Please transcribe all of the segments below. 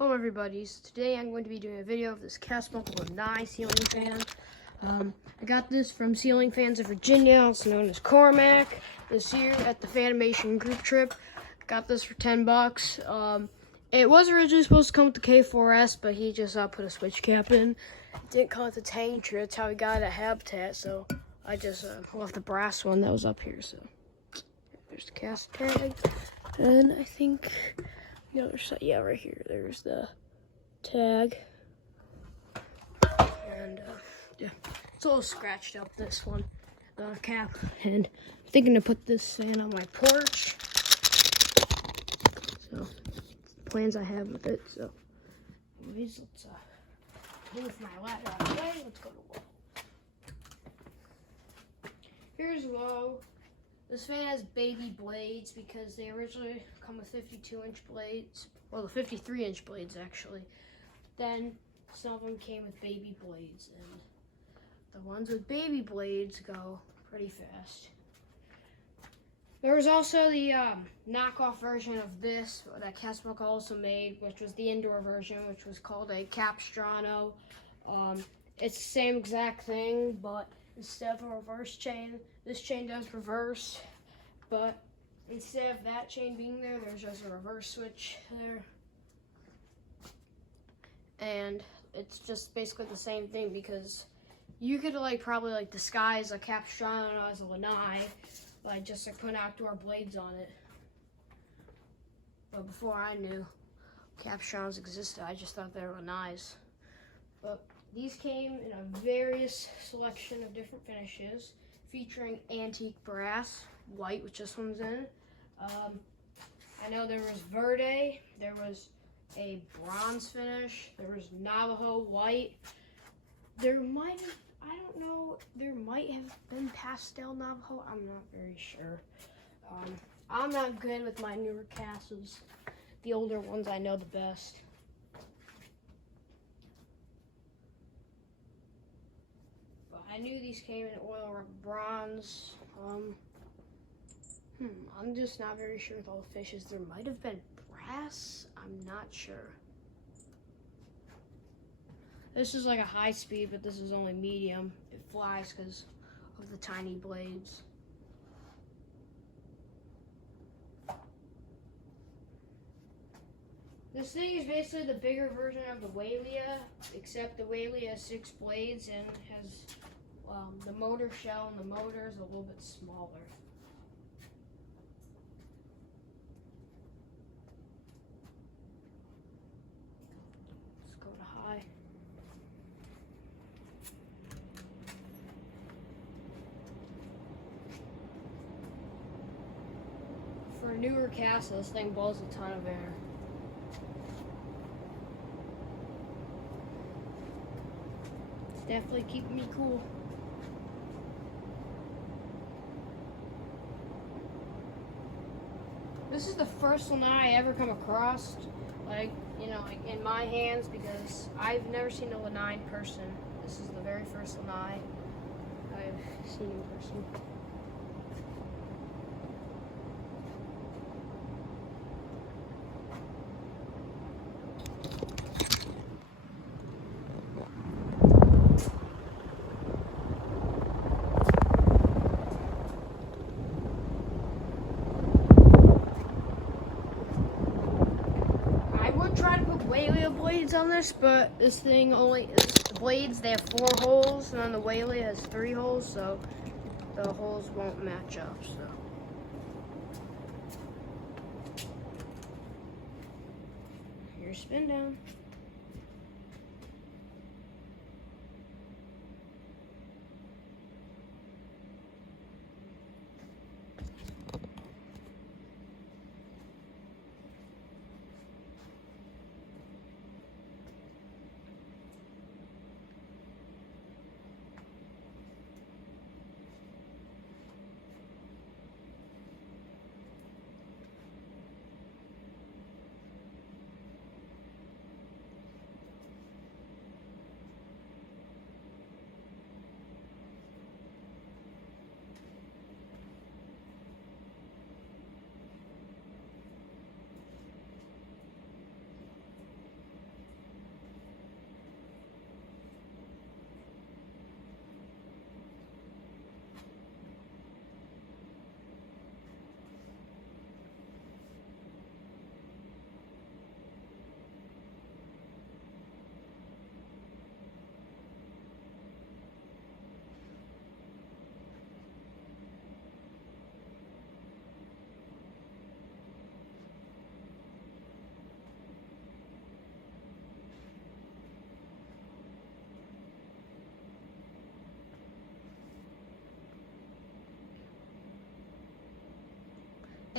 Hello everybody, so today I'm going to be doing a video of this Casablanca lanai ceiling fan. I got this from Ceiling Fans of Virginia, also known as Cormac, this year at the Fanimation group trip. Got this for 10 bucks. It was originally supposed to come with the K4S, but he just put a switch cap in. It didn't come with the tank, that's how we got it at Habitat, so I just left the brass one that was up here. So there's the cast tag, and I think the other side, yeah, right here, there's the tag, and yeah, it's a little scratched up, this one, the cap, and I'm thinking to put this fan on my porch, so the plans I have with it. So anyways, let's move my ladder out of the way. Let's go to low. Here's low. This fan has baby blades because they originally come with 52-inch blades. Well, the 53-inch blades, actually. Then some of them came with baby blades, and the ones with baby blades go pretty fast. There was also the knockoff version of this that Casablanca also made, which was the indoor version, which was called a Capistrano. It's the same exact thing, but instead of a reverse chain, this chain does reverse, but instead of that chain being there, there's just a reverse switch there. And it's just basically the same thing, because you could probably disguise a Capistrano as a lanai, just putting outdoor blades on it. But before I knew Capistranos existed, I just thought they were lanais. But these came in a various selection of different finishes, featuring antique brass, white, which this one's in. I know there was verde, there was a bronze finish, there was Navajo white. There might have, I don't know, there might have been pastel Navajo, I'm not very sure. I'm not good with my newer castles. The older ones I know the best. I knew these came in oil or bronze. I'm just not very sure with all the fishes. There might have been brass. I'm not sure. This is like a high speed, but this is only medium. It flies because of the tiny blades. This thing is basically the bigger version of the Walia, except the Walia has 6 blades and has the motor shell, and the motor is a little bit smaller. Let's go to high. For a newer castle, this thing blows a ton of air. It's definitely keeping me cool. This is the first lanai I ever come across, in my hands, because I've never seen a lanai in person. This is the very first lanai I've seen in person. Try to put Walia blades on this, but this thing the blades, they have 4 holes, and then the Walia has 3 holes, so the holes won't match up. So here's spin down.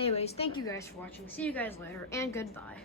Anyways, thank you guys for watching. See you guys later, and goodbye.